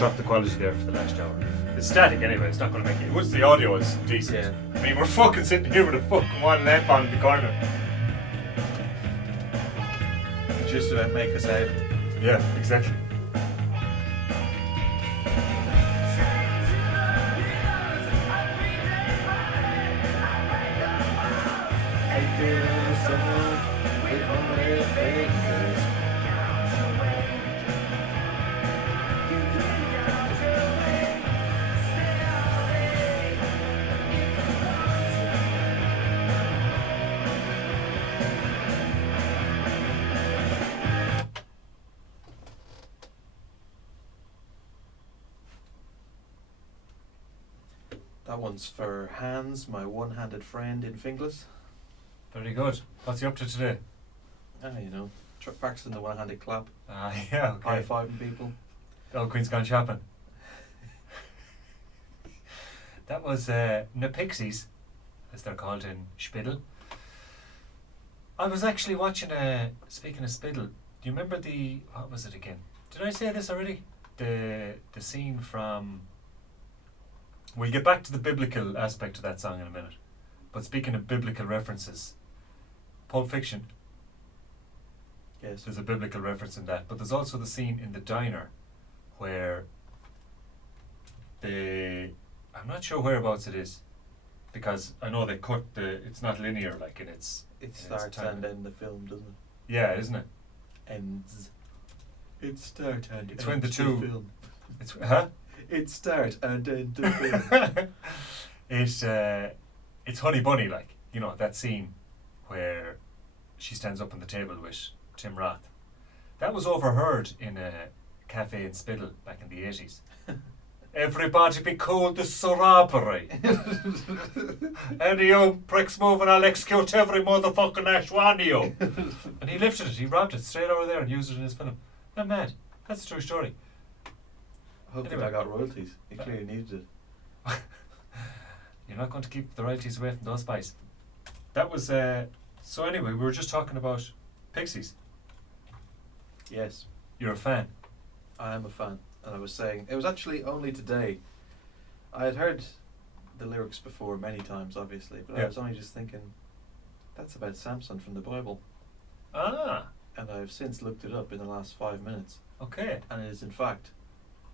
drop the quality there for the last hour. It's static anyway, it's not going to make it. Once the audio is decent. Yeah. I mean, we're fucking sitting here with a fucking one lamp on in the corner. Just about make us out. Yeah, exactly. That one's for Hans, my one-handed friend in Finglas. Very good. What's he up to today? You know, practicing the one-handed clap, Yeah, okay. high-fiving people. The old Queen's gone shopping. That was na Pixies, as they're called in Spittle. I was actually watching, speaking of Spittle, do you remember what was it again? Did I say this already? The scene from... We'll get back to the biblical aspect of that song in a minute. But speaking of biblical references, Pulp Fiction, Yes. there's a biblical reference in that. But there's also the scene in the diner where I'm not sure whereabouts it is, because I know they cut it's not linear, like, in its... It starts and ends the film, doesn't it? Yeah, isn't it? Ends. It starts and It's when the ends two... film. It's, huh? It starts and ends the film. It's Honey Bunny, like, you know, that scene where she stands up on the table with Tim Roth. That was overheard in a cafe in Spittle back in the 80s. Everybody be cool, this is a robbery. Any young pricks moving, I'll execute every motherfucking ash one of you. And he lifted it, he robbed it straight over there and used it in his film. Not mad. That's a true story. Hopefully Anyway. I got royalties. He clearly needed it. You're not going to keep the royalties away from those spies. That was... so anyway, we were just talking about Pixies. Yes, You're a fan. I am a fan. And I was saying, it was actually only today. I had heard the lyrics before many times, obviously, but I Yeah. was only just thinking, that's about Samson from the Bible. Ah, And I've since looked it up in the last 5 minutes. okay. And it is, in fact,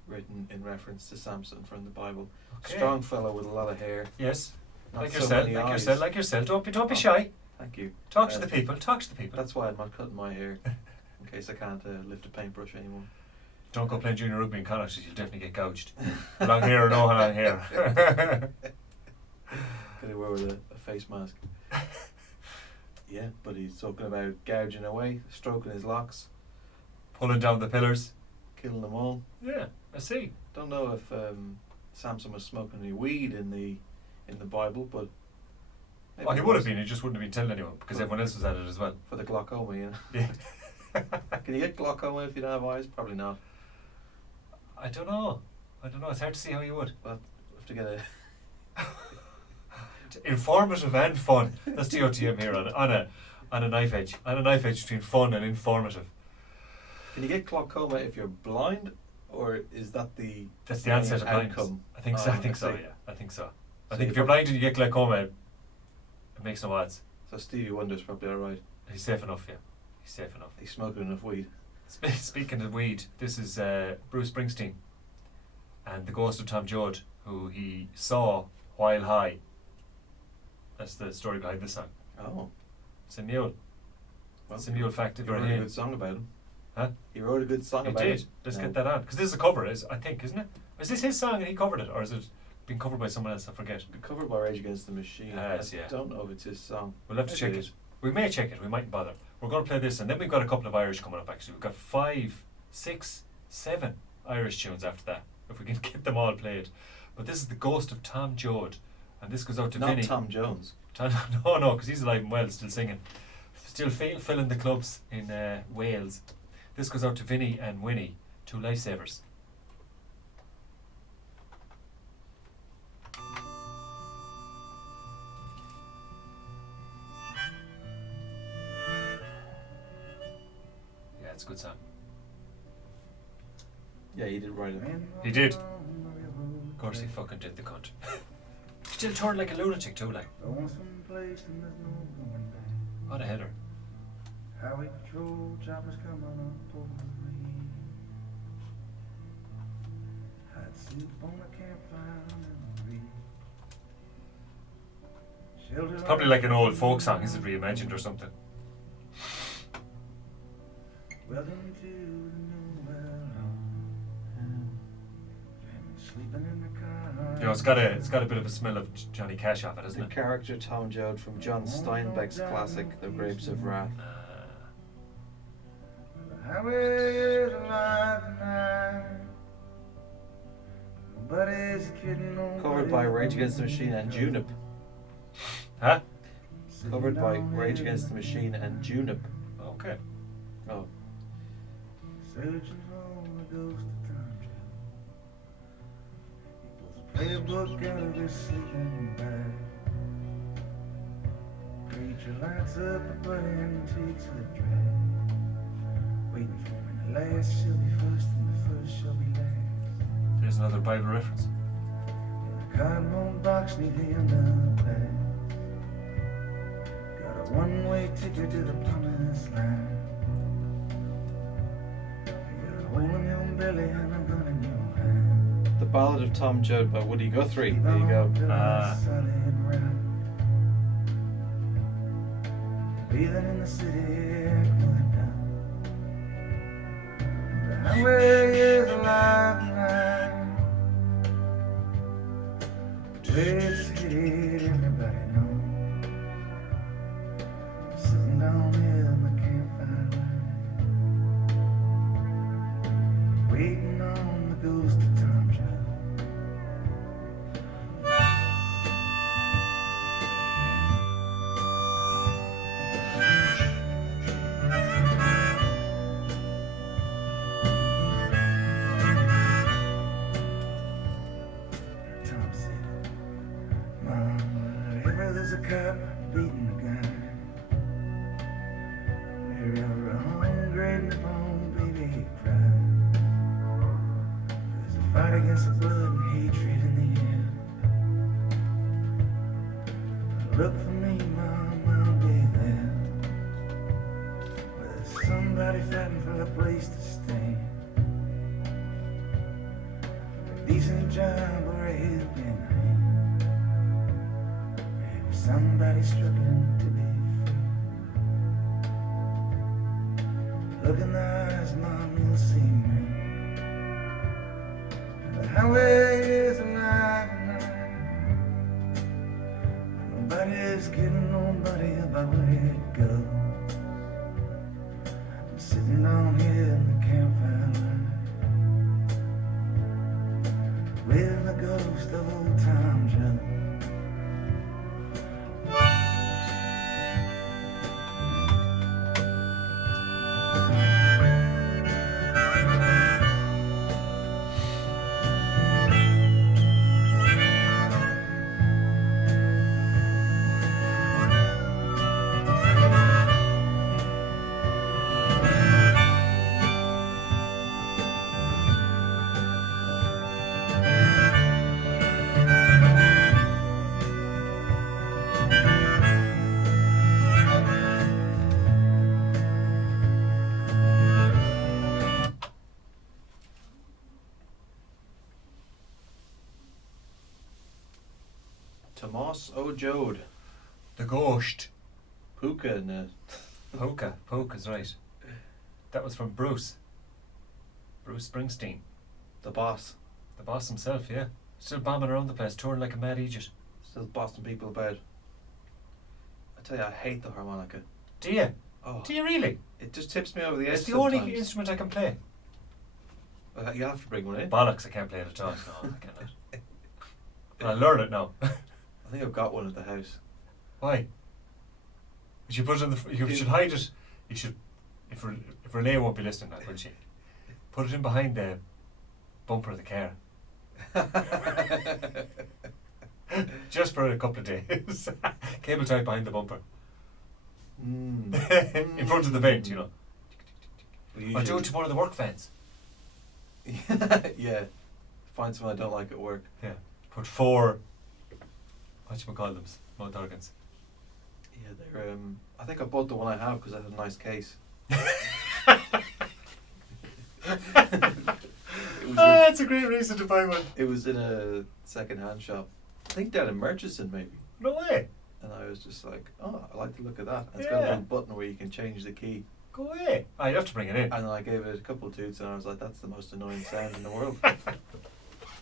written in reference to Samson from the Bible. Okay. Strong fellow with a lot of hair. Yes. Not Like so yourself, many like eyes. yourself, like yourself. Don't be Oh. shy. Thank you. Talk to the people. Talk to the people. That's why I'm not cutting my hair, in case I can't lift a paintbrush anymore. Don't go playing junior rugby in Connacht, you'll definitely get gouged. Long hair or no long hair. Gotta wear with a face mask. Yeah, but he's talking about gouging away, stroking his locks, Pulling down the pillars. killing them all. Yeah, I see. Don't know if Samson was smoking any weed in the Bible, but maybe Well, he it would was have been, he just wouldn't have been telling anyone, because everyone else was at it as well. for the glaucoma. You know, Yeah. can you get glaucoma if you don't have eyes? Probably not. I don't know. It's hard to see how you would. But we have to get a. Informative and fun. That's ToTM here on a knife edge. On a knife edge between fun and informative. Can you get glaucoma if you're blind, or is that the That's the answer to blindness. outcome? I think so. I I think so. see. Yeah, I think so. I So think you if you're prob- blind and you get glaucoma, it makes no odds. So Stevie Wonder's probably alright. He's safe enough. Yeah, he's safe enough. He's smoking enough weed. Speaking of weed, this is Bruce Springsteen and the ghost of Tom Joad, who he saw while high. That's the story behind this song. Oh, It's a mule. well, It's a mule fact. he If you're wrote a here. good song about him. Huh? He wrote a good song He about did. it. Let's No. get that on, because this is a cover, I think, isn't it? Is this his song and he covered it, or is it been covered by someone else? I forget. Covered by Rage Against the Machine. Yes, I yeah. don't know if it's his song. We'll have to Maybe check is. it. We may check it. We mightn't bother. We're going to play this, and then we've got a couple of Irish coming up. Actually, we've got 5, 6, 7 Irish tunes after that, if we can get them all played. But this is the ghost of Tom Joad, and this goes out to Not Vinny. Tom Jones. No, because he's alive and well, still singing, still filling the clubs in Wales. This goes out to Vinny and Winnie, 2 lifesavers. Yeah, it's a good song. Yeah, he did write it. He did. Of course he fucking did, the cunt. Still turned like a lunatic too, like. What a header. Highway patrol choppers coming up over me. Hot soup on the campfire memory. It's probably like an old folk song, is it reimagined or something? Welcome to the new world. Sleeping in the car. You know, it's got a bit of a smell of Johnny Cash off it, The isn't it? character Tom Joad from John Steinbeck's classic The Grapes of Wrath. The highway is alive tonight. Nobody's kidding. Covered by Rage Against the Machine and Junip. Huh? Covered by Rage Against the Machine and Junip. Okay. Oh. Searching for the ghost of time travel. He pulls a prayer book out of his sleeping bag. Preacher lights up a buddy and takes a drag. Waiting for when the last shall be first and the first shall be last. There's another Bible reference. In a cardboard box near the end of the bag. Got a one-way ticket to the promised land. Hole in your belly and a gun in your hand. The Ballad of Tom Joad by Woody Guthrie. There you go. Breathing in the city, going down. The highway is alive tonight. Where it's headed, everybody knows. Sitting down here in the campfire. Waiting on the ghost of time travel. Tom said, Mom, wherever there's a cop beating a guy, wherever a hungry newborn baby cries, there's a fight against the blood and hatred in the air. Look for me, Mom, I'll be there. Where there's somebody fighting for a place to stay. A decent job or a helping hand. Maybe somebody struggling to be free. Look in the eyes, Mom, you'll see me. The highway is alive tonight. Nobody's kidding nobody about where it goes. I'm sitting down here in the campfire light, with the ghost of old Tom Joad. Tomas O'Joad. The Ghost. Puka in it. Poca's right. That was from Bruce Springsteen. The boss. The boss himself, yeah. Still bombing around the place, touring like a mad idiot. Still bossing people about. I tell you, I hate the harmonica. Do you? Oh, Do you really? it just tips me over the edge. It's the only sometimes. instrument I can play. You have to bring one in. Bollocks, I can't play it at all. No, I cannot. But I'll learn it now. I think I've got one at the house. Why? You should put it in the. You should hide it. You should. If Renee won't be listening, now, will she? Put it in behind the bumper of the car. Just for a couple of days. Cable tied behind the bumper. In front of the vent, you know. Or do it to one of the work vans. Yeah. Find someone I don't like at work. Yeah. Put 4, whatchamacall them, mouth organs. Yeah, they're. I think I bought the one I have because I had a nice case. That's a great reason to buy one. It was in a second-hand shop. I think down in Murchison, maybe. No way. And I was just like, oh, I like the look of that. And it's got a Yeah. little button where you can change the key. Go away. Oh, you have to bring it in. And I gave it a couple of toots and I was like, that's the most annoying sound in the world.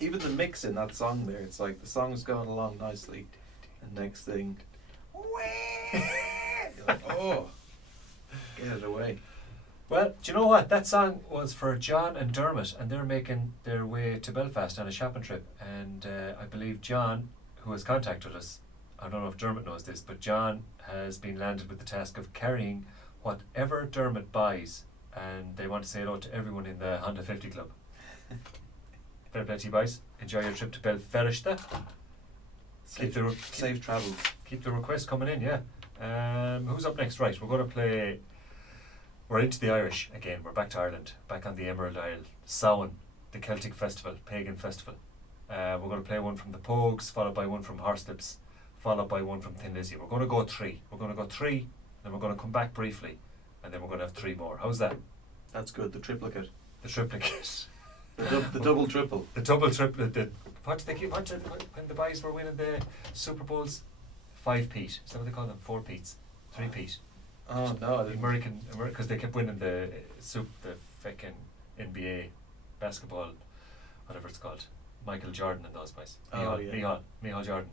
Even the mix in that song there, it's like the song's going along nicely. And next thing, you're like, oh, get it away. Well, do you know what? That song was for John and Dermot, and they're making their way to Belfast on a shopping trip. And I believe John, who has contacted us, I don't know if Dermot knows this, but John has been landed with the task of carrying whatever Dermot buys, and they want to say hello to everyone in the Honda 50 Club. Fair play to you boys. Enjoy your trip to Belfast. Safe travels. Keep the requests coming in, yeah. Who's up next? Right, we're going to play. We're into the Irish again. We're back to Ireland, back on the Emerald Isle. Samhain, the Celtic festival, pagan festival. We're going to play one from the Pogues, followed by one from Horslips, followed by one from Thin Lizzy. We're going to go 3. We're going to go 3, then we're going to come back briefly, and then we're going to have 3 more. How's that? That's good. The triplicate. The triplicate. The double triple. The double triplet. What do they keep? When the boys were winning the Super Bowls? 5 Pete. Is that what they call them? 4 Petes. 3 Pete. Oh no! I didn't. American, because they kept winning the fucking NBA basketball, whatever it's called. Michael Jordan and those boys. Oh, yeah. Micheál Jordan.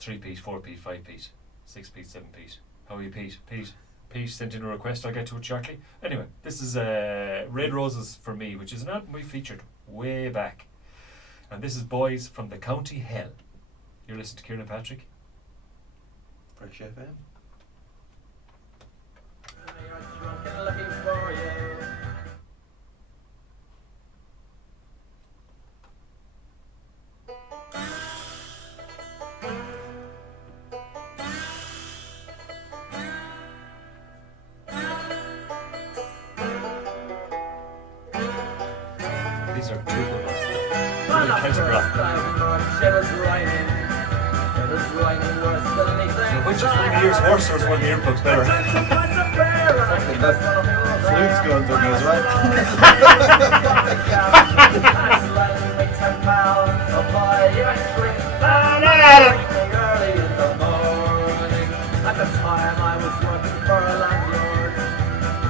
3 Pete, 4 Pete, 5 Pete, 6 Pete, 7 Pete. How are you, Pete? Pete sent in a request. I'll get to it shortly. Anyway, this is Red Roses for Me, which is an album we featured way back, and this is Boys from the County Hell. You're listening to Kieran and Patrick. Fresh FM. Looking for you. These are 2 good ones. Which is one of yours worse or is one of the earplugs better? Flute's going to me as well. At the time I was working for a landlord,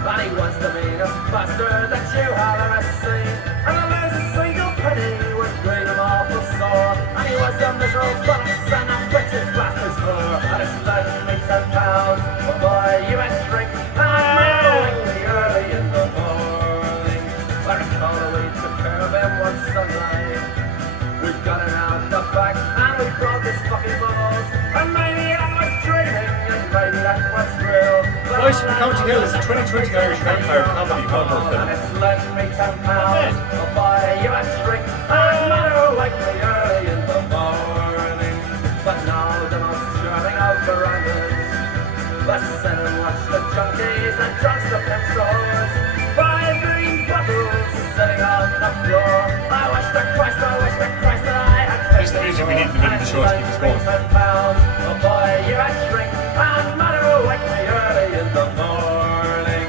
and he was the meanest bastard that you have ever seen. And I lose a single penny would green him awful sore. And he was a miserable box and a bitch's bastard's floor. And it's letting me £10, but boy, you had drink and me early in the morning. I recall we took care of him one Sunday. We got him out the back and we brought this fucking balls. And maybe I was dreaming and maybe that was real. Boys from the County Hill is a 2020 Irish vampire comedy horror film. And it's lending me £10. I'll buy you a drink and matter like me early in the morning. But now the most charming of verandas, let's sit and watch the junkies and drunks the pimp stores. 5 green bottles sitting on the floor. I wish to Christ that I had Here's the music we need in the middle of the show to keep us going. £10. I'll buy you a drink and matter like me early in the morning.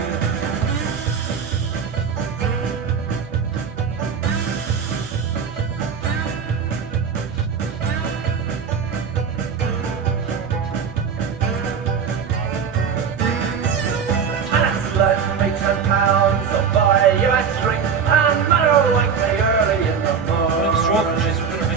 And it's lending me £10. I'll buy you a drink and matter like me early in the morning.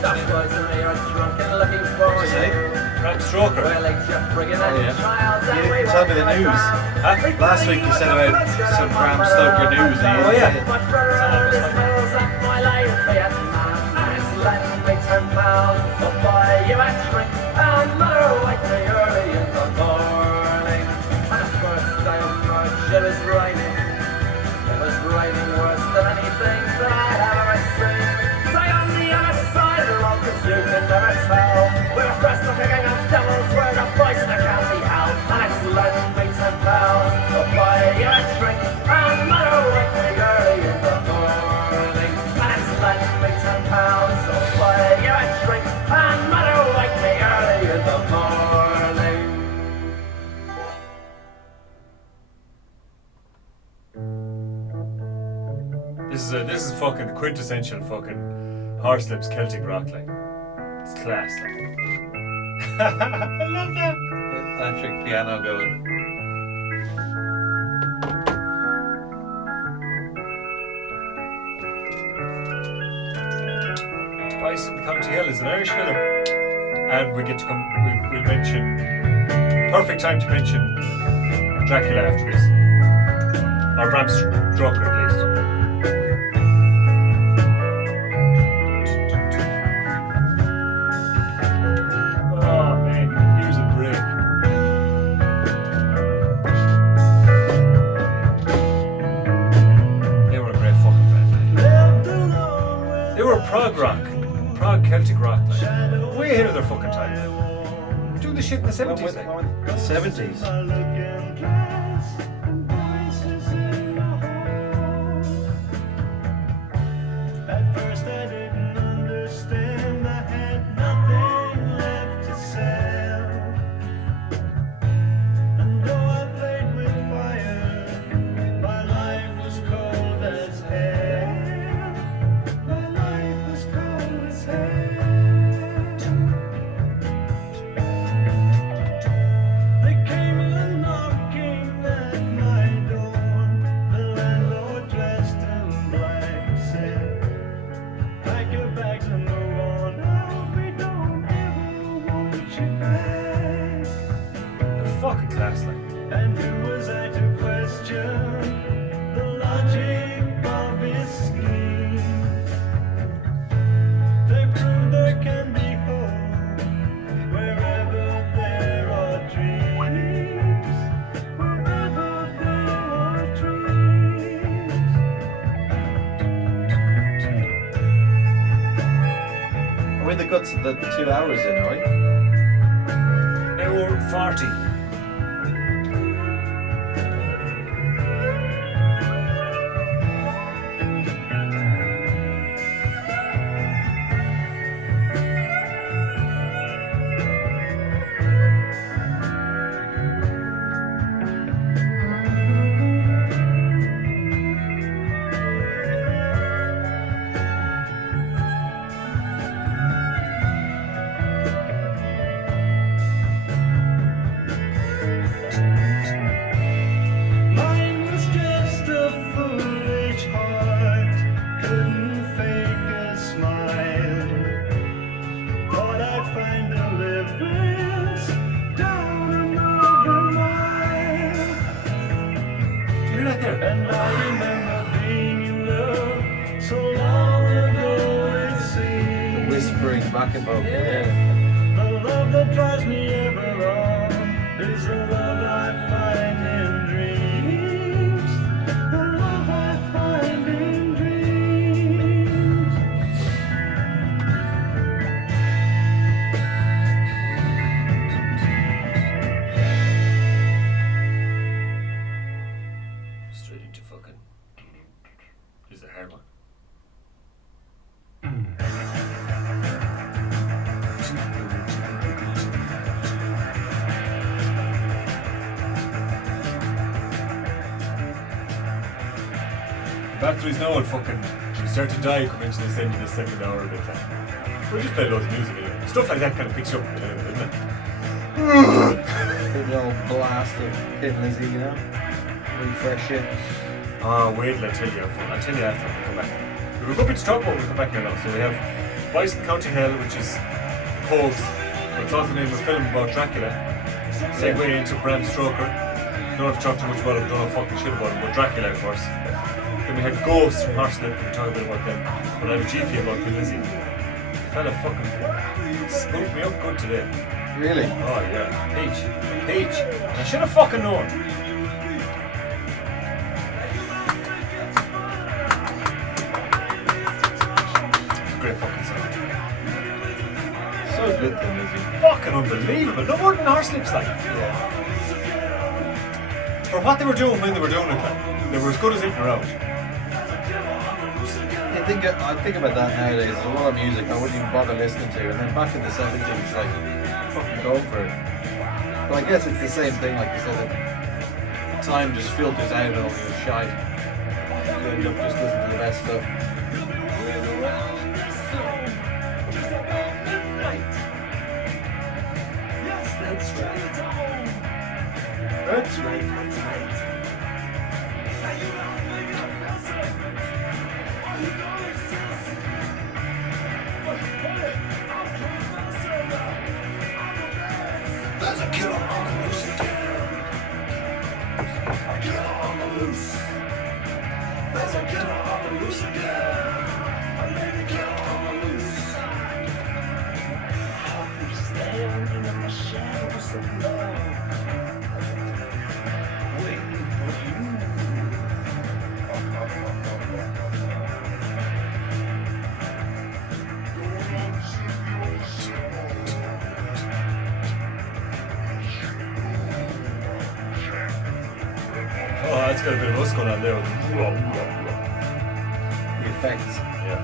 That was me, I was drunk and looking for What'd you say? you. Bram Stoker. Well, like Jeff Brigham and yeah. Childs and You we tell me the went news. down. Last week you said about some Bram Stoker news. And Oh, yeah. Much better early smells up my life, Vietnam. And it's lending me £10. I'll buy you a drink and matter like me early in the morning. And the first day of March it was raining. It was raining worse than anything that I had ever seen. Stay on the other side of the road 'cause you can never tell. We're first of picking up devils, we're the boys in the county hell. And it's lending me £10. I'll buy you a drink and matter like me early in the morning. is fucking the quintessential fucking Horse Lips Celtic rock, like. It's class, like. I love that. Electric piano going. Bison County Hill is an Irish film, and we get to come. We'll mention. Perfect time to mention Dracula after this, or Bram Stoker at least. Oh man, here's a break. They were a great fucking band. They were prog rock. Prog Celtic rock, like. Way ahead of their fucking time. Doing the shit in the 70s, like. 70s. At first I didn't understand, I had nothing left to sell. And though I played with fire, my life was cold as hell. My life was cold as hell. They came in knocking at my door. The landlord dressed in black said, pack your bags and move on out. We don't ever want you back. They're fucking class, like. And who was I to question the logic of his scheme? They prove there can be hope wherever there are dreams. Wherever there are dreams. Are we the guts of the 2 hours in, are we? They were 40. Mine was just a foolish heart, couldn't fake a smile. Thought I'd find deliverance down another mile. Do you hear that there? And I remember being in love so long ago it seems. Whispering back and forth. Yeah. The love that drives me ever on is the love I find in dreams. The love I find in dreams. Straight into fucking. This is a hard one. Batteries now would fucking start to die conventionally saying in the second hour of the time. We'll just play loads of music anyway. Stuff like that kind of picks you up, doesn't it? Big old blast of Hit Lizzy, you know? Refresh it. Ah, wait till I tell you. I'll tell you after we come back. We'll go up into talk about we'll come back here now. So we have Bison County Hell, which is Pogues. It's also the name of a film about Dracula. Segue into Bram Stoker. Don't have to talk too much about him, don't know fucking shit about him, but Dracula, of course. Then we had Ghosts from Horse Lips, we talk a bit about them. But I have a G for you about Thin Lizzy. Fella fucking spooked me up good today. Really? Oh yeah, Peach. I should have fucking known. Great fucking song. So good, Thin Lizzy. Fucking unbelievable. No more than Horse Lips, like. Yeah. For what they were doing when they were doing it, like, they were as good as hitting around. I think about that nowadays. There's a lot of music I wouldn't even bother listening to, and then back in the 70s, like, fucking go for it. But I guess it's the same thing, like you said, that time just filters out all your shite. end up just listening to the best stuff. That's right, that's right. Now you don't think I'm messing. Or you don't exist. But hey, I'm confessing. I'm the best. There's a killer on the loose again. A killer on the loose. There's a killer on the loose again. A lady killer on the loose. I'm standing in my shadows of love. Waiting for you. Oh, that's got a bit of us going on there with The effects. yeah.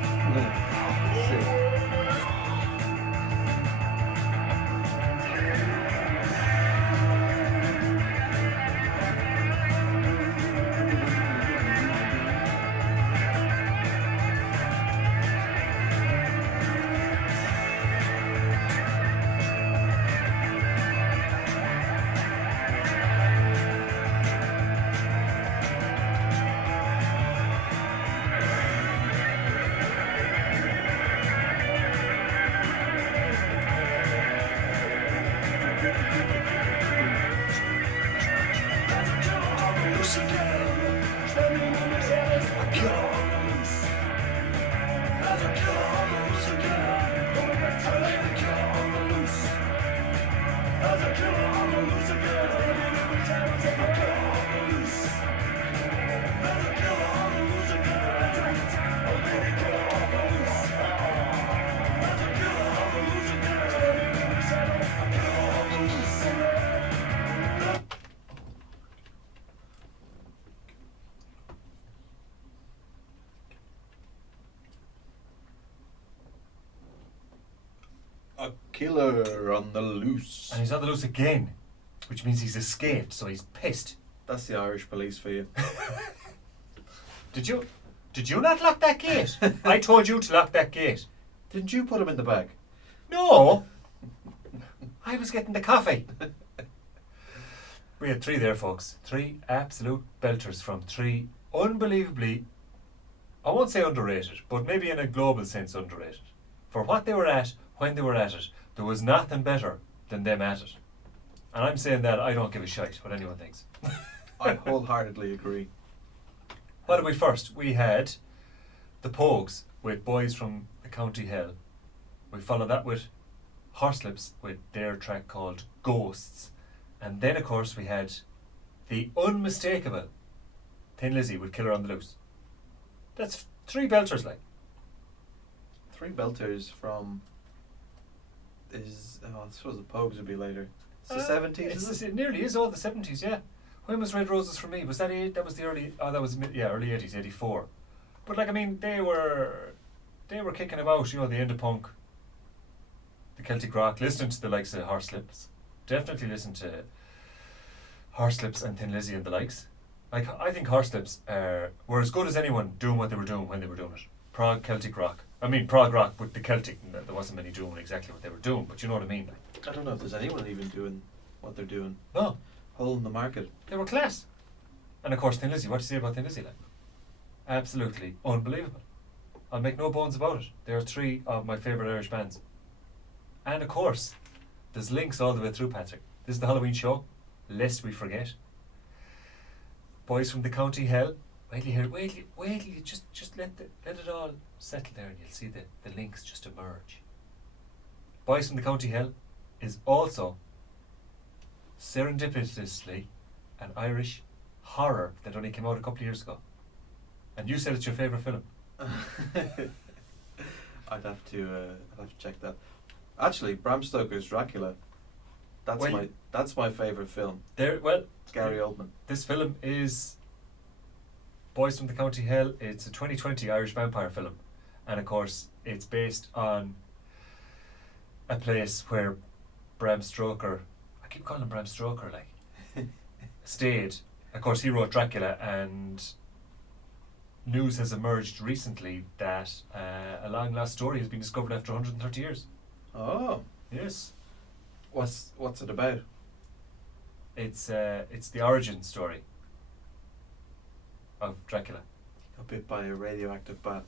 Sick. A killer on the loose. And he's on the loose again, which means he's escaped, so he's pissed. That's the Irish police for you. Did you not lock that gate? I told you to lock that gate. Didn't you put him in the bag? No! I was getting the coffee. We had 3 there, folks. 3 absolute belters from 3 unbelievably, I won't say underrated, but maybe in a global sense underrated. For what they were at, when they were at it, there was nothing better than them at it. And I'm saying that I don't give a shite what anyone thinks. I wholeheartedly agree. What did we first? We had the Pogues with Boys from the County Hell. We followed that with Horslips with their track called Ghosts. And then, of course, we had the unmistakable Thin Lizzy with Killer on the Loose. That's 3 belters, like. 3 belters from I suppose the Pogues would be later. It's the 70s, is it? It nearly is all the 70s, yeah. When was Red Roses for Me? Was that that was the early? Oh, that was early 80s, 84. But like, I mean, they were kicking about, you know, the end of punk, the Celtic rock. Listening to the likes of Horslips, definitely listen to Horslips and Thin Lizzy and the likes. Like, I think Horslips were as good as anyone doing what they were doing when they were doing it. Prog Celtic rock. I mean, prog rock with the Celtic. There wasn't many doing exactly what they were doing, but you know what I mean. Like, I don't know if there's anyone even doing what they're doing. no, Holding the market. they were class. And of course, Thin Lizzy. What do you say about Thin Lizzy? Like, absolutely unbelievable. I'll make no bones about it. They are 3 of my favourite Irish bands. And of course, there's links all the way through, Patrick. This is the Halloween show, lest we forget. Boys from the County Hell. Wait till you just let it all settle there, and you'll see the links just emerge. Boys from the County Hell is also serendipitously an Irish horror that only came out a couple of years ago. And you said it's your favourite film. I'd have to check that. Actually, Bram Stoker's Dracula. That's my favourite film. It's Gary Oldman. This film is Boys from the County Hell. It's a 2020 Irish vampire film, and of course it's based on a place where Bram Stoker, I keep calling him Bram Stoker, like, stayed. Of course, he wrote Dracula, and news has emerged recently that a long lost story has been discovered after 130 years. Oh, Yes. what's it about? It's the origin story of Dracula. Got bit by a radioactive bat.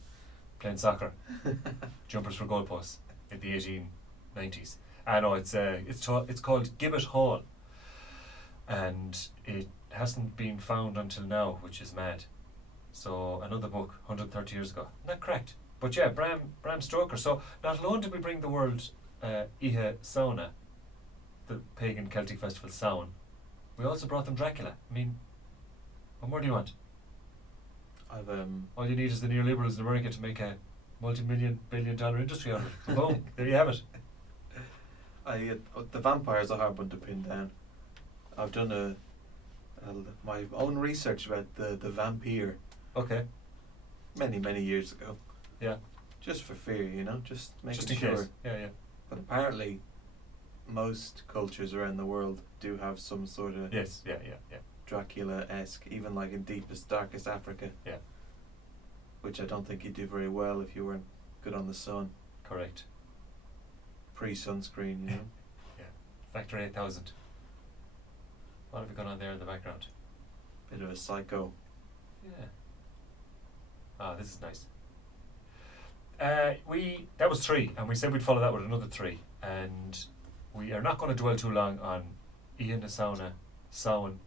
Playing soccer, jumpers for goalposts in the 1890s. I know it's called Gibbet Hall, and it hasn't been found until now, which is mad. So another book, 130 years ago. Isn't that correct? But yeah, Bram Stoker. So not alone did we bring the world Ihe Sauna, the pagan Celtic festival Samhain, we also brought them Dracula. I mean, what more do you want? I've All you need is the neoliberals in America to make a multi-billion-dollar industry out of it. Boom, there you have it. the vampire's a hard one to pin down. I've done my own research about the vampire Okay. many years ago. Yeah. Just for fear, just making Just in sure. case. Yeah. But apparently, most cultures around the world do have some sort of Yes. Yeah. Dracula-esque, even like in deepest, darkest Africa. Yeah. Which I don't think you'd do very well if you weren't good on the sun. Correct. Pre-sunscreen, Yeah. Factor 8,000. What have we got on there in the background? Bit of a psycho. Yeah. Ah, this is nice. That was 3, and we said we'd follow that with another 3, and we are not going to dwell too long on Ian the Sauna, Samhain,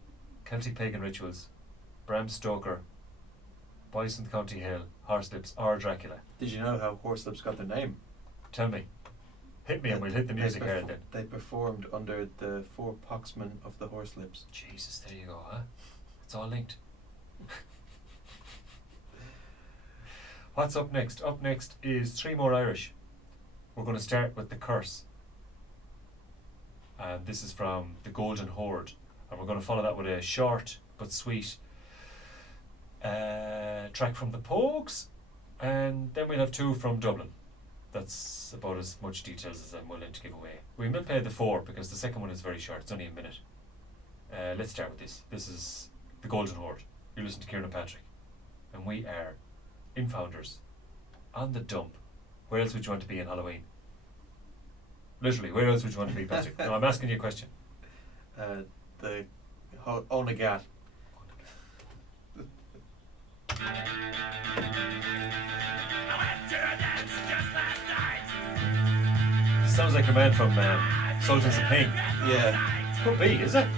Celtic pagan rituals, Bram Stoker, Boys in the County Hill, Horselips, or Dracula. Did you know how Horselips got their name? Tell me. Hit me and we'll hit the music here then. They performed under the 4 poxmen of the Horselips. Jesus, there you go, huh? It's all linked. What's up next? Up next is 3 more Irish. We're going to start with The Curse. And this is from The Golden Horde. And we're going to follow that with a short but sweet track from the Pogues. And then we'll have 2 from Dublin. That's about as much details as I'm willing to give away. We will play the 4 because the second one is very short. It's only a minute. Let's start with this. This is The Golden Horde. You listen to Kieran and Patrick. And we are in Founders, on the dump. Where else would you want to be in Halloween? Literally, where else would you want to be, Patrick? No, I'm asking you a question. The Onagat. Sounds like a man from Sultans of Pain. Yeah. Could be, is it?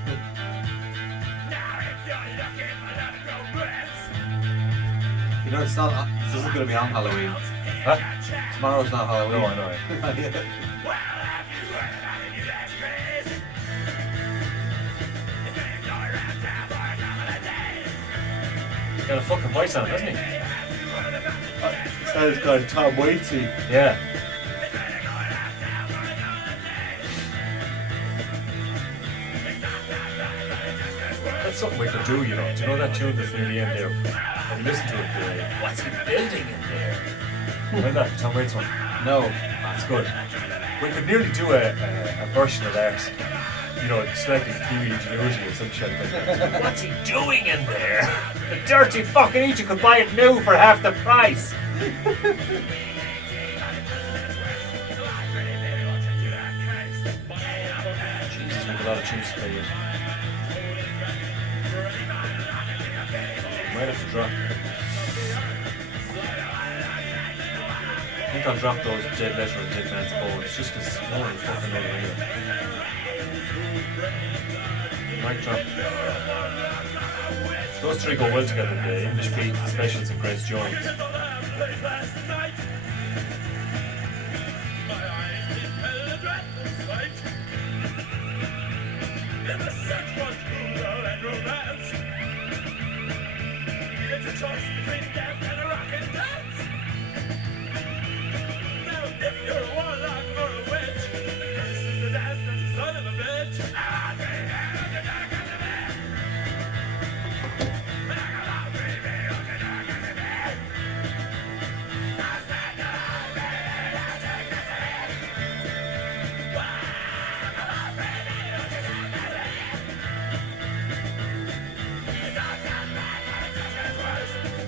It's not. This isn't going to be on Halloween. Huh? Tomorrow's not Halloween. No, I know. Yeah. He's got a fucking voice on him, doesn't he? Sounds kind of Tom Waitsy. Yeah. That's something we could do, Do you know that tune that's near the end there? Have you listened to it? What's he building in there? Remember that Tom Waits one? No. That's good. We could nearly do a version of that. Slightly Huey Ingenuity or some shit like that. What's he doing in there? The dirty fucking idiot, you could buy it new for half the price. Jesus, we have a lot of tunes to play here. Might have to drop. I think I'll drop those Dead Letter and Dead Man's Bones just because no one will fucking know them anyway. Mic drop. Those 3 go well together, the English beat, the specials and Grace Jones. It's a choice between death and a rock and dance. Now, if you're a warlock or a witch, this is the dance that's the son of a bitch.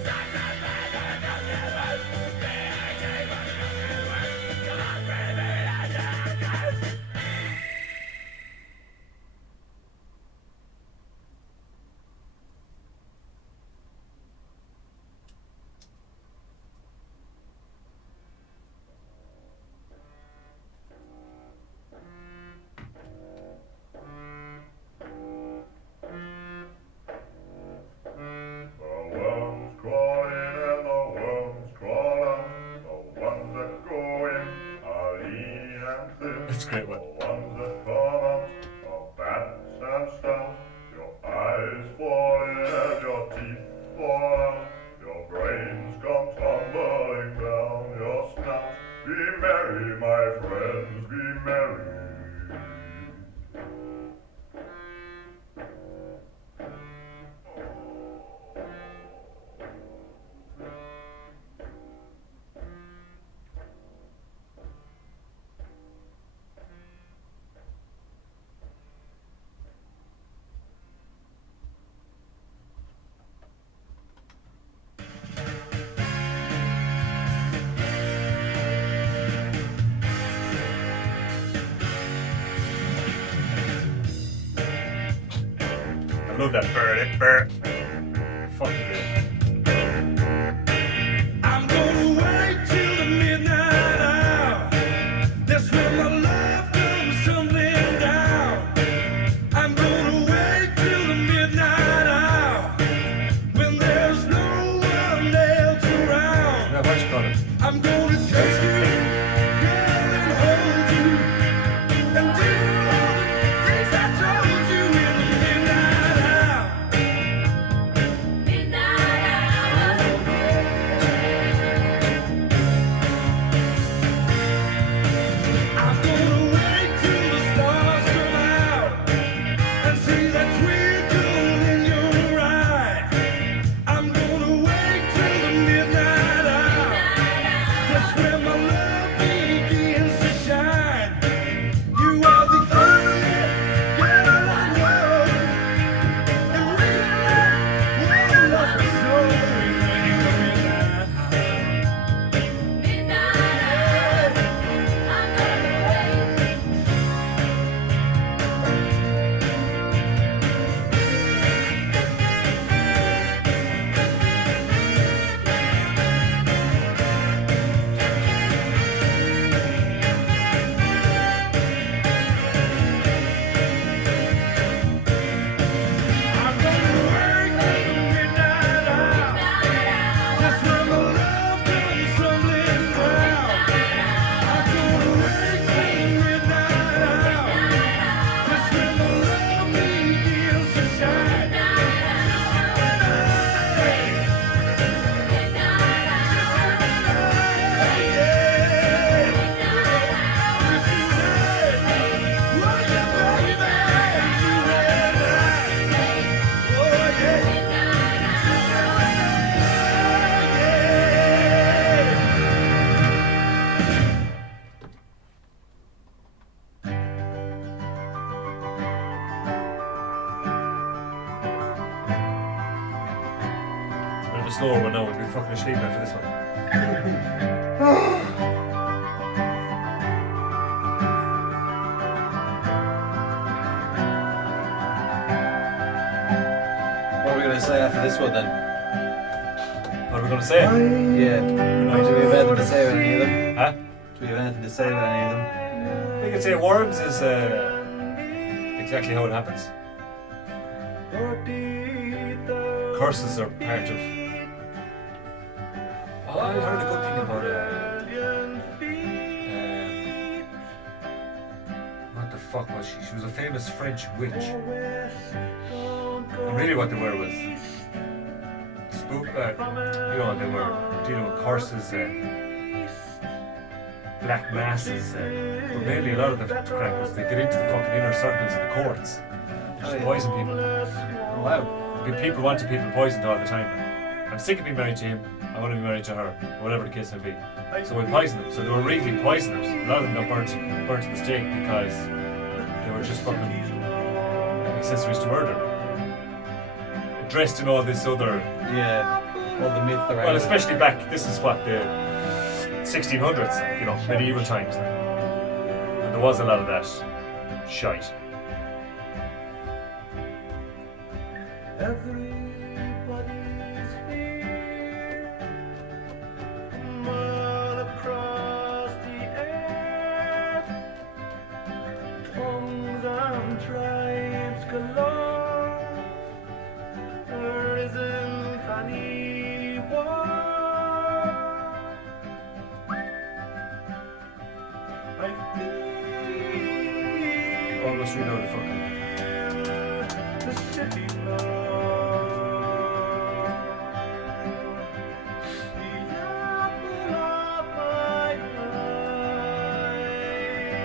Stop stretched out, your eyes fall in and your teeth fall out, your brains come tumbling down your snout. Be merry, my friends, be merry. I love that bird. Fucking good. I'm gonna wait till the midnight hour. That's when my love comes tumbling down. I'm gonna wait till the midnight hour when there's no one else around. Now, what you call it? I'm gonna take you, girl, and hold you, and do all the things I told you in the midnight hour. I'm gonna wait till the stars come out and see that twinkle in your eye. I'm gonna wait till the midnight hour. That's when my love begins to shine. You are the only girl I know, and really won't lost me so in the midnight hour. I'm gonna wait till the midnight hour. That's when my love comes tumbling down. I'm gonna wait till the midnight hour. That's when my love begins to shine. It's a bit of a slower one now. We'll be fucking asleep after this one. What are we gonna say after this one then? What are we going to say? Yeah. Do we have anything to say about any of them? Huh? Do we have anything to say about any of them? We could say worms is exactly how it happens. Curses are part of. Oh, I heard a good thing about what the fuck was she? She was a famous French witch. And really, what they were was spook. You know, they were dealing with curses, black masses. But mainly, a lot of the crack was they get into the fucking inner circles of the courts, just poison people. Oh, wow. People wanted people poisoned all the time. I'm sick of being married to him. I want to be married to her, whatever the case may be. So we poisoned them. So they were really poisoners. A lot of them got burnt to the stake because they were just fucking accessories to murder. Dressed in all this other. Yeah. All the myth around. Well, especially back. This is what the 1600s, you know, medieval times. And there was a lot of that shite. Everybody's here, all across the earth. Tongues and tribes galore. There isn't any war. I feel Almost reload the fucking. city's low. The apple of my eye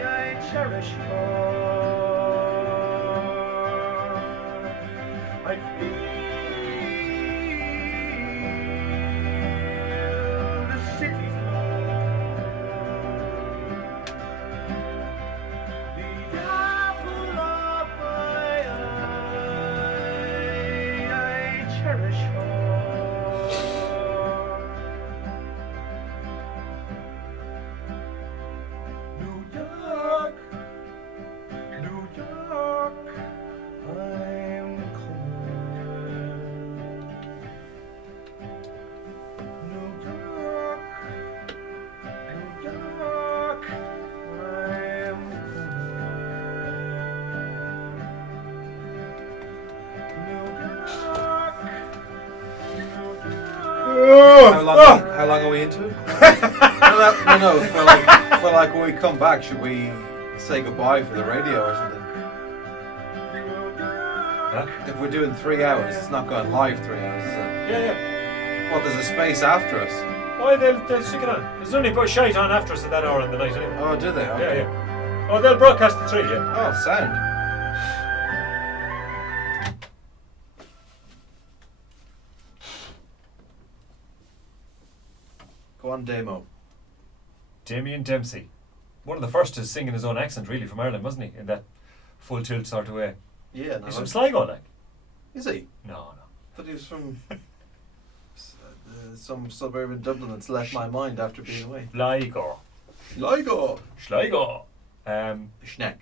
I cherish more. I feel the city's low. The apple of my eye I cherish more. New York, New York, I'm coming. New York, New York, I'm How long are we into it? No. For like when we come back, should we say goodbye for the radio or something? Huh? If we're doing 3 hours, it's not going live 3 hours, is it? Yeah. What, there's a space after us? Oh, they'll stick it on. There's only about shite on after us at that hour in the night anyway. Oh, do they? Okay. Yeah. Oh, they'll broadcast the 3, yeah. Oh, sound. Go on, Damo. Damien Dempsey. One of the first to sing in his own accent, really, from Ireland, wasn't he? In that full tilt sort of way. Yeah, no. He's from Sligo, like. Is he? No. But he was from some suburb in Dublin that's left my mind after being away. Sligo. Sligo. Schneck. Schneck.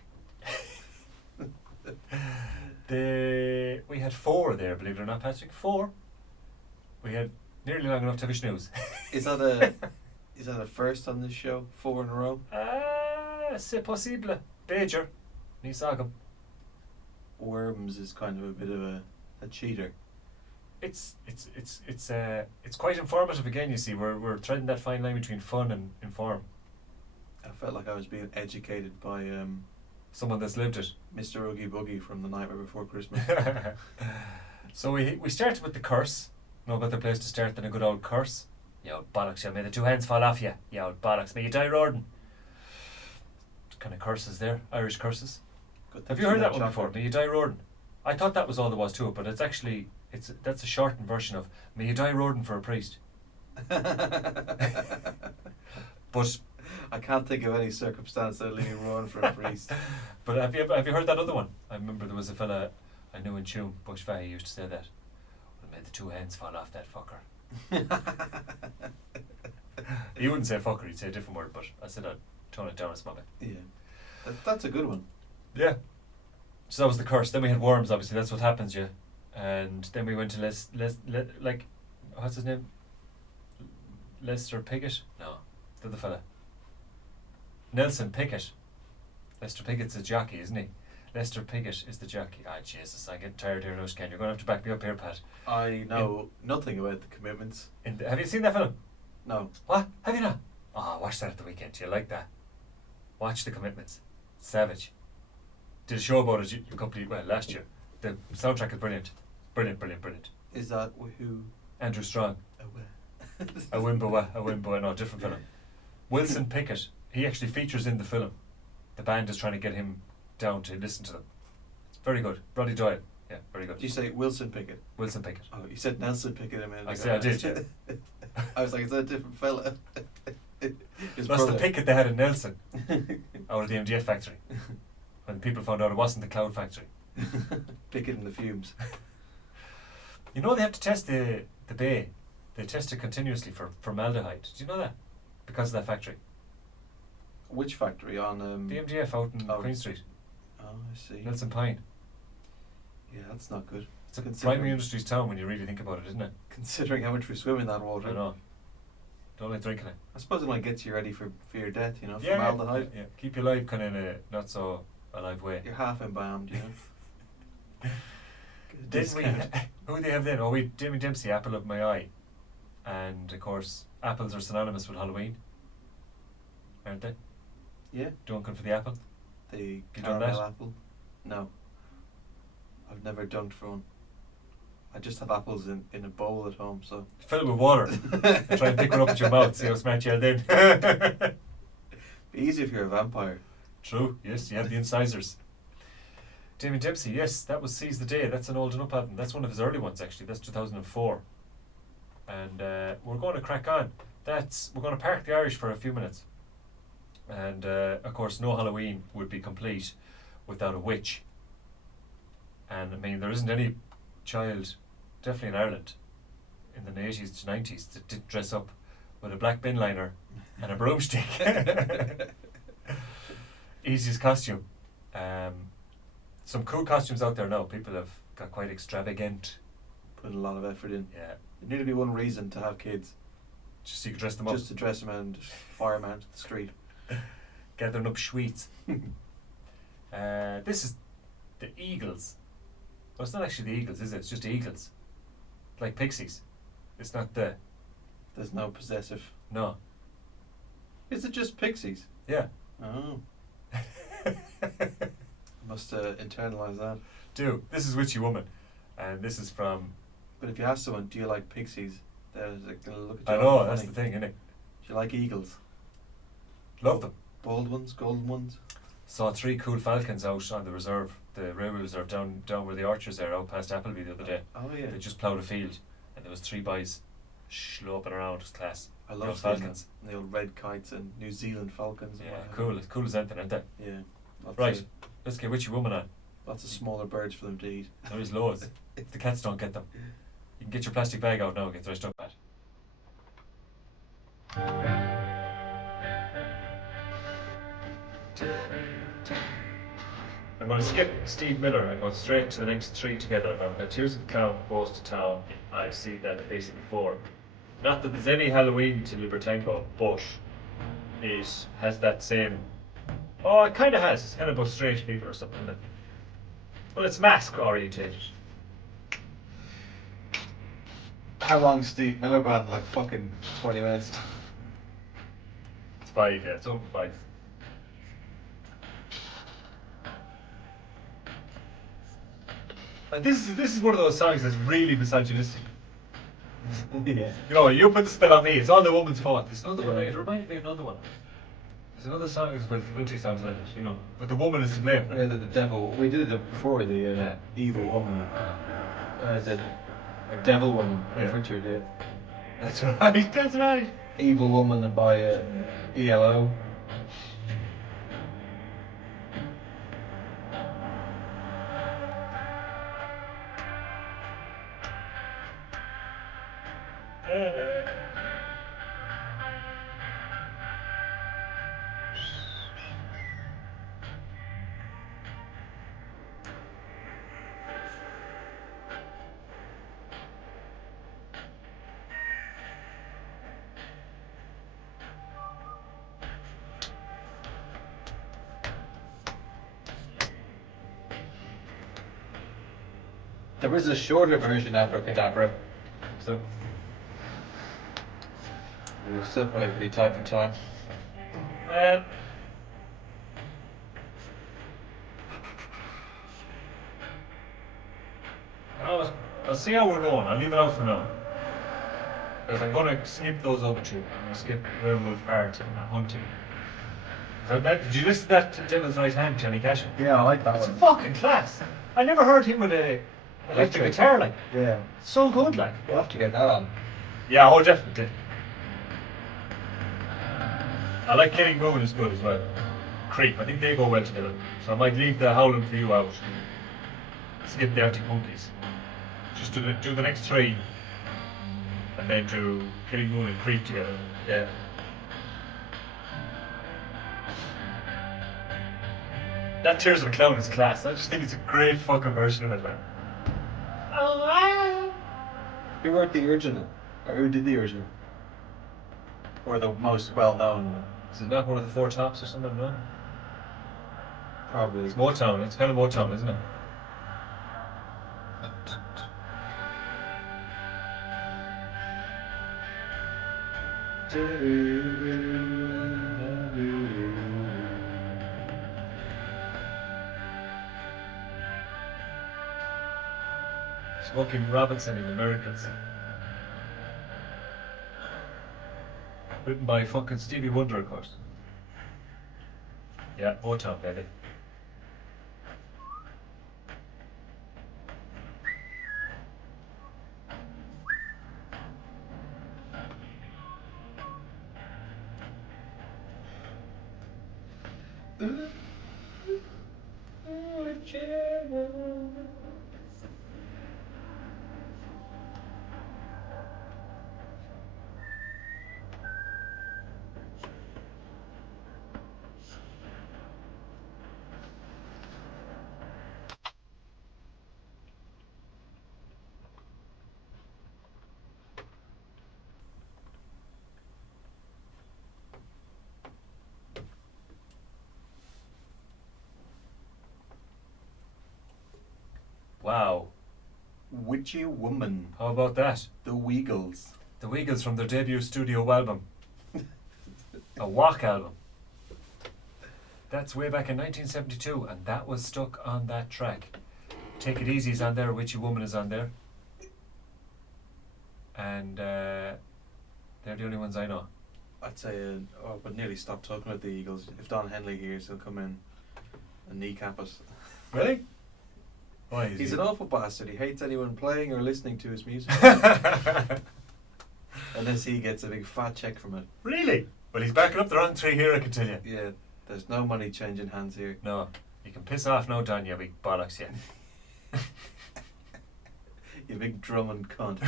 We had 4 there, believe it or not, Patrick. 4. We had nearly long enough to have a snooze. Is that a first on this show? 4 in a row? C'est possible. Bajer. Nisagam. Worms is kind of a bit of a cheater. It's quite informative again, you see. We're treading that fine line between fun and inform. I felt like I was being educated by Someone that's lived it. Mr. Oogie Boogie from The Nightmare Before Christmas. So we started with the curse. No better place to start than a good old curse. You old bollocks, you may the 2 hands fall off you. You old bollocks, may you die roaring. Kind of curses there, Irish curses. Have you heard that one before? May you die roaring. I thought that was all there was to it, but it's actually that's a shortened version of may you die roaring for a priest. But I can't think of any circumstance that leave me roaring for a priest. But have you heard that other one? I remember there was a fella I knew in Tuam, Bush Valley, used to say that. Well, may the 2 hands fall off that fucker. He wouldn't say fucker, he'd say a different word, but I said I'd tone it down a small bit. Yeah, that's a good one. Yeah. So that was the curse. Then we had worms, obviously, that's what happens, yeah. And then we went to like, what's his name? Lester Piggott? No, the other fella. Nelson Pickett. Lester Piggott's a jockey, isn't he? Lester Piggott is the jockey. Ah, Jesus, I'm getting tired here now, Ken. You're going to have to back me up here, Pat. I know nothing about the Commitments. Have you seen that film? No. What? Have you not? Oh, watch that at the weekend. You like that? Watch The Commitments. Savage. Did a show about it last year. The soundtrack is brilliant. Brilliant. Is that who? Andrew Strong. A Wimbo, no, different film. Wilson Pickett. He actually features in the film. The band is trying to get him down to listen to them. It's very good. Roddy Doyle. Yeah, very good. Did you say Wilson Pickett? Wilson Pickett. Oh, you said Nelson Pickett a minute ago. I did, yeah. I was like, is that a different fella? That's the Pickett they had in Nelson, out of the MDF factory. When people found out it wasn't the Cloud factory. Pickett in the fumes. You know they have to test the bay. They test it continuously for formaldehyde. Do you know that? Because of that factory. Which factory? On the MDF out in Queen Street. Oh, I see. Nelson Pine. Yeah, that's not good. It's a primary industries town when you really think about it, isn't it? Considering how much we swim in that water. I know. Don't like drinking it. I suppose it might get you ready for your death, you know, formaldehyde. Yeah. Keep you alive kind of in a not so alive way. You're half embalmed, you know. Who do they have then? Oh, Damien Dempsey, Apple of My Eye. And of course, apples are synonymous with Halloween. Aren't they? Yeah. Duncan for the apple. The You done caramel that? apple? No. I've never dunked for one. I just have apples in a bowl at home, so. Fill it with water. And try and pick one up with your mouth, see how smart you are then. Be easy if you're a vampire. True, yes, you have the incisors. Damien Dempsey, yes, that was Seize the Day. That's an old enough album. That's one of his early ones, actually. That's 2004. And we're going to crack on. We're going to park the Irish for a few minutes. And, of course, no Halloween would be complete without a witch. And, I mean, there isn't any child, definitely in Ireland, in the 80s to 90s, that didn't dress up with a black bin liner and a broomstick. Easiest costume. Some cool costumes out there now. People have got quite extravagant. Put a lot of effort in. Yeah. There needed to be one reason to have kids. Just so you can dress them up. Just to dress them out and just fire them out to the street. Gathering up sweets. This is the Eagles. Well, it's not actually the Eagles, is it? It's just Eagles. Like Pixies. It's not the... There's no possessive. No. Is it just Pixies? Yeah. Oh. Must internalise that. This is Witchy Woman. And this is from... But if you ask someone, do you like Pixies? They're like, gonna look at you. I know, funny. that's the thing, innit? Do you like Eagles? Love them. Bald ones, golden ones? Saw 3 cool falcons out on the reserve, the railway reserve, down where the Archers are, out past Appleby the other day. Oh yeah. They just ploughed a field, and there was 3 boys sloping around. It was class. I love falcons. The old red kites and New Zealand falcons. And Yeah, whatever. cool. As cool as anything, aren't they? Yeah. Lots Right, Of, let's get Witchy Woman on. lots of smaller birds for them to eat. There is loads. If the cats don't get them. You can get your plastic bag out now and get threshed up at. I'm going to skip Steve Miller and go straight to the next 3 together. Tears of the Clown goes to town. I've seen that face before. Not that there's any Halloween to Libertango, but it has that same... Oh, it kind of has. It's kind of about strange people or something. Isn't it? Well, it's mask orientated. How long's Steve Miller band? Like fucking 20 minutes. It's 5, yeah. It's over 5. This is one of those songs that's really misogynistic. Yeah. You know, you put the spell on me, it's all the woman's fault. There's another one, it reminds me of another one. There's another song with wintry sounds like it, you know. But the woman is to blame. Yeah, the devil. We did it before, the evil woman. The devil woman. Yeah. Richard did. That's right, that's right. Evil woman by ELO. There is a shorter version of Abracadabra, so we'll still probably be tight for time. I'll see how we're going. I'll leave it out for now. Because I'm going to skip those other 2. I'm going to skip Werewolf Art and Hunting. Did you listen to that Devil's Right Hand, Johnny Cash? Yeah, I like that It's one. fucking class. I never heard him with a electric guitar like. Yeah. So good, like. We'll have to get that on. Yeah, oh definitely. I like Kenny Gowan is good as well. Creep, I think they go well together. So I might leave the Howling for You out. Skip the Arctic Monkeys. Just do the next 3. And then do Kenny Gowan and Creep together. Yeah. That Tears of a Clown is class. I just think it's a great fucking version of it, man. Who wrote the original? Or who did the original? Or the most well known one? Is it not one of the 4 Tops or something, no? Probably. It's Motown, it's kind of Motown, isn't it? Smokey Robinson in the Miracles. Written by fucking Stevie Wonder, of course. Yeah, Motown, baby. Wow. Witchy Woman. How about that? The Weagles. The Weagles from their debut studio album. A walk album. That's way back in 1972, and that was stuck on that track. Take It Easy is on there, Witchy Woman is on there. And they're the only ones I know. I'd say, but nearly stop talking about the Eagles. If Don Henley hears, he'll come in and kneecap us. Really? Why is He's he? an awful bastard. He hates anyone playing or listening to his music. Unless he gets a big fat check from it. Really? Well, he's backing up the wrong three here, I can tell you. Yeah, there's no money changing hands here. No. You can piss off now, Don, you big bollocks, yeah. You big drumming cunt.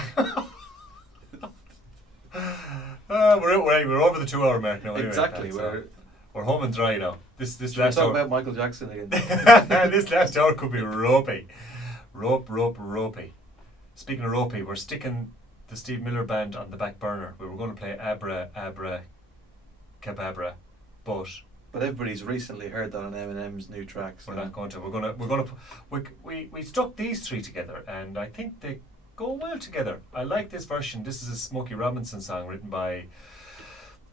We're over the 2 hour mark now. Anyway. Exactly. We're home and dry now. This Should we last talk hour. about Michael Jackson again? This last hour could be ropey. Ropey. Speaking of ropey, we're sticking the Steve Miller Band on the back burner. We were going to play Abra, Abra, Cababra, but everybody's recently heard that on Eminem's new track. So. we're not going to. We stuck these three together, and I think they go well together. I like this version. This is a Smokey Robinson song written by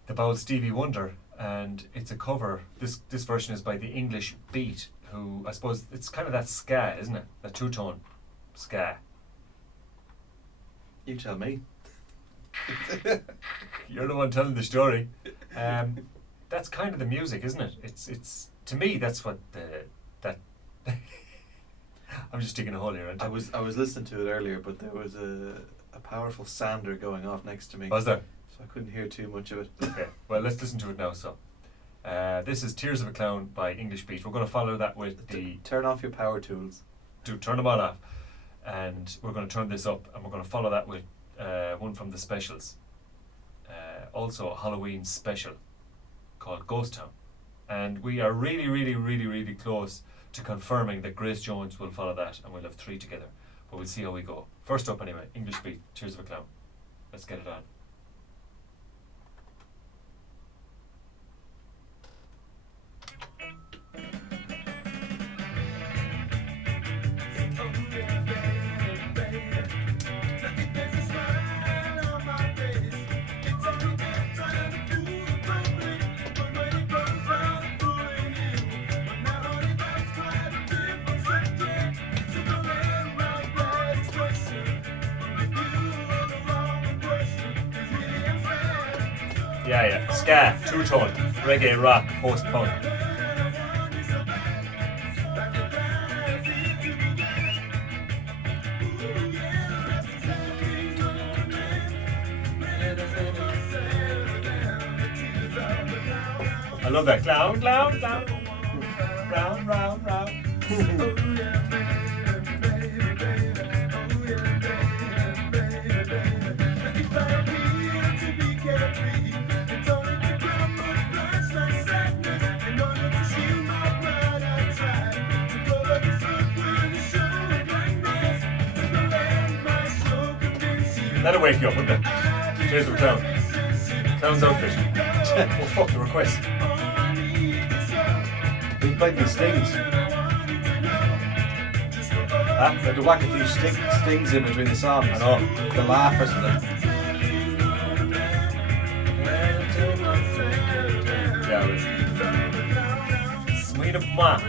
the bold Stevie Wonder, and it's a cover. This version is by the English Beat, who I suppose it's kind of that ska, isn't it? That two-tone ska. You tell me. You're the one telling the story. That's kind of the music, isn't it? It's to me that's what that. I'm just digging a hole here. I was listening to it earlier, but there was a powerful sander going off next to me. Was there? So I couldn't hear too much of it. Okay. Well, let's listen to it now. So, this is "Tears of a Clown" by English Beat. We're going to follow that with the Turn off your power tools. turn them all off, and we're going to turn this up, and we're going to follow that with one from the Specials. Also a Halloween special called Ghost Town, and we are really close to confirming that Grace Jones will follow that, and we'll have three together, but we'll see how we go. First up anyway, English Beat, "Tears of a Clown." Let's get it on. Yeah, ska, two-tone, reggae, rock, post-punk. I love that. Clown, clown, clown. Round, round, round. That'll wake you up, wouldn't it? Tears of a Clown. Clown's outfit. Oh fuck, the request. We played these stings. Huh? They had to whack a few stings in between the songs. I know. The laugh or something. Yeah, it was. Sweet of ma.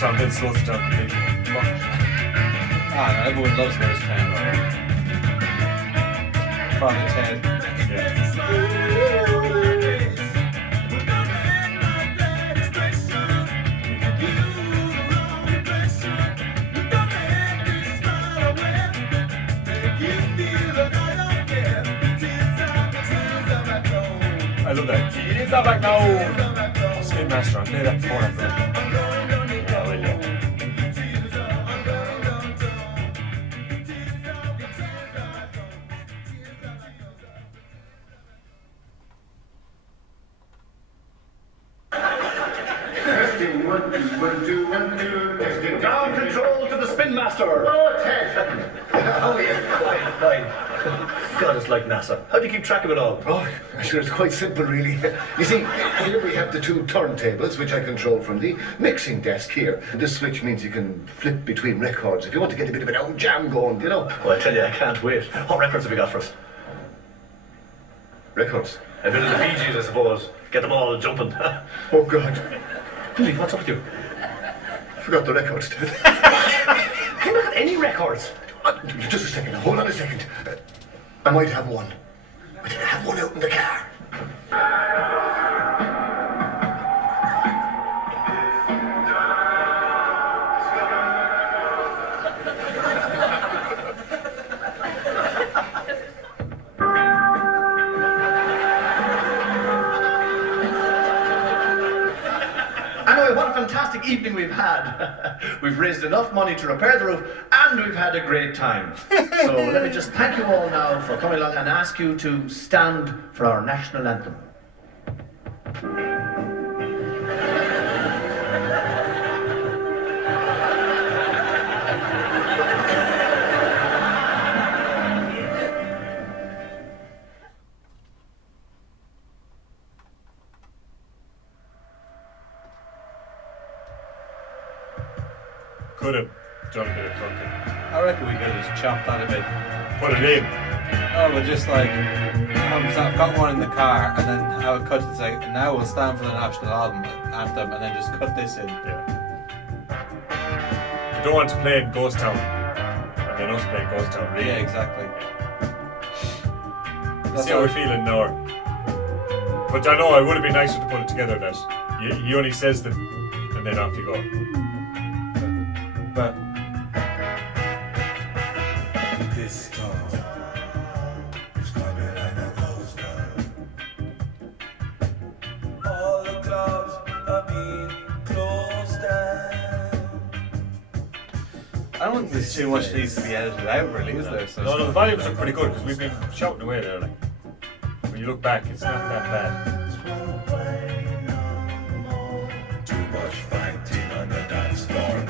town, then slows it down completely. Ah, everyone loves Ghost Town. From its head. I love that. It's not back now. Spin Master, I played that before. Yeah, well, yeah. Testing, 1, 2, 1, 2, 1, 2. Testing. Ground control to the Spin Master. Oh, Ted. How are you? Fine. God, it's like NASA. How do you keep track of it all? Oh, sure, it's quite simple, really. You see, here we have the two turntables, which I control from the mixing desk here. This switch means you can flip between records if you want to get a bit of an old jam going, you know. Oh, I tell you, I can't wait. What records have you got for us? Records? A bit of the Bee Gees, I suppose. Get them all jumping. Oh, God. Billy, what's up with you? Forgot the records, Ted. Have you not got any records? Just a second, hold on a second. I might have one. I did have one out in the car. Anyway, what a fantastic evening we've had. We've raised enough money to repair the roof, and we've had a great time. So let me just thank you all now for coming along and ask you to stand for our national anthem. Could have done a bit of cooking. I reckon we could have just chopped that a bit. Put it in. Oh, but just like, I've got one in the car, and then I would cut it, say, now we'll stand for the national anthem, and then just cut this in. Yeah. You don't want to play in Ghost Town. And then us play Ghost Town, really. Yeah, exactly. That's See how we're feeling now. But I know it would have been nicer to put it together that he only says that and then off you go. But This town is coming like a ghost town. All the clubs are being closed down. I don't think there's too much that needs to be edited out, really, is there? So No, the volumes are pretty good because we've been shouting away there. Like, when you look back, it's not that bad. Too much fighting on the dance floor.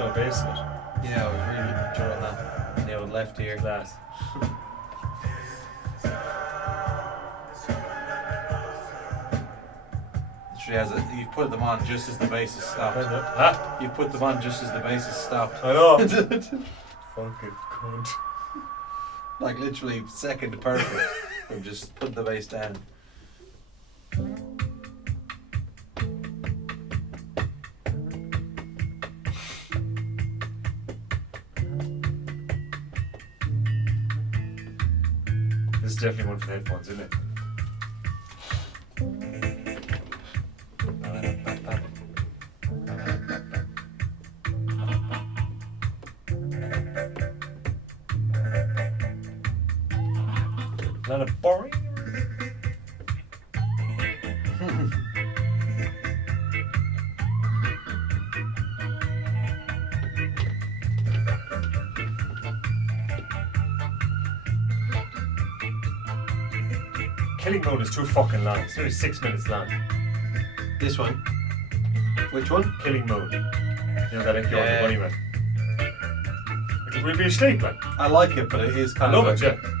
no bass in it. Yeah, I was really enjoying that. The old left ear. Class. Literally has it. You put them on just as the bass is stopped. Huh? You put them on just as the bass is stopped. I know. Fucking cunt. Like literally second perfect. From just putting the bass down. This is definitely one for the headphones, isn't it? Not a boring. Killing mode is too fucking long. It's nearly 6 minutes long. This one. Which one? Killing mode. You know that if you're Yeah. the bunny man. It'll be asleep, like. I like it, but it is I kind love of it, yeah.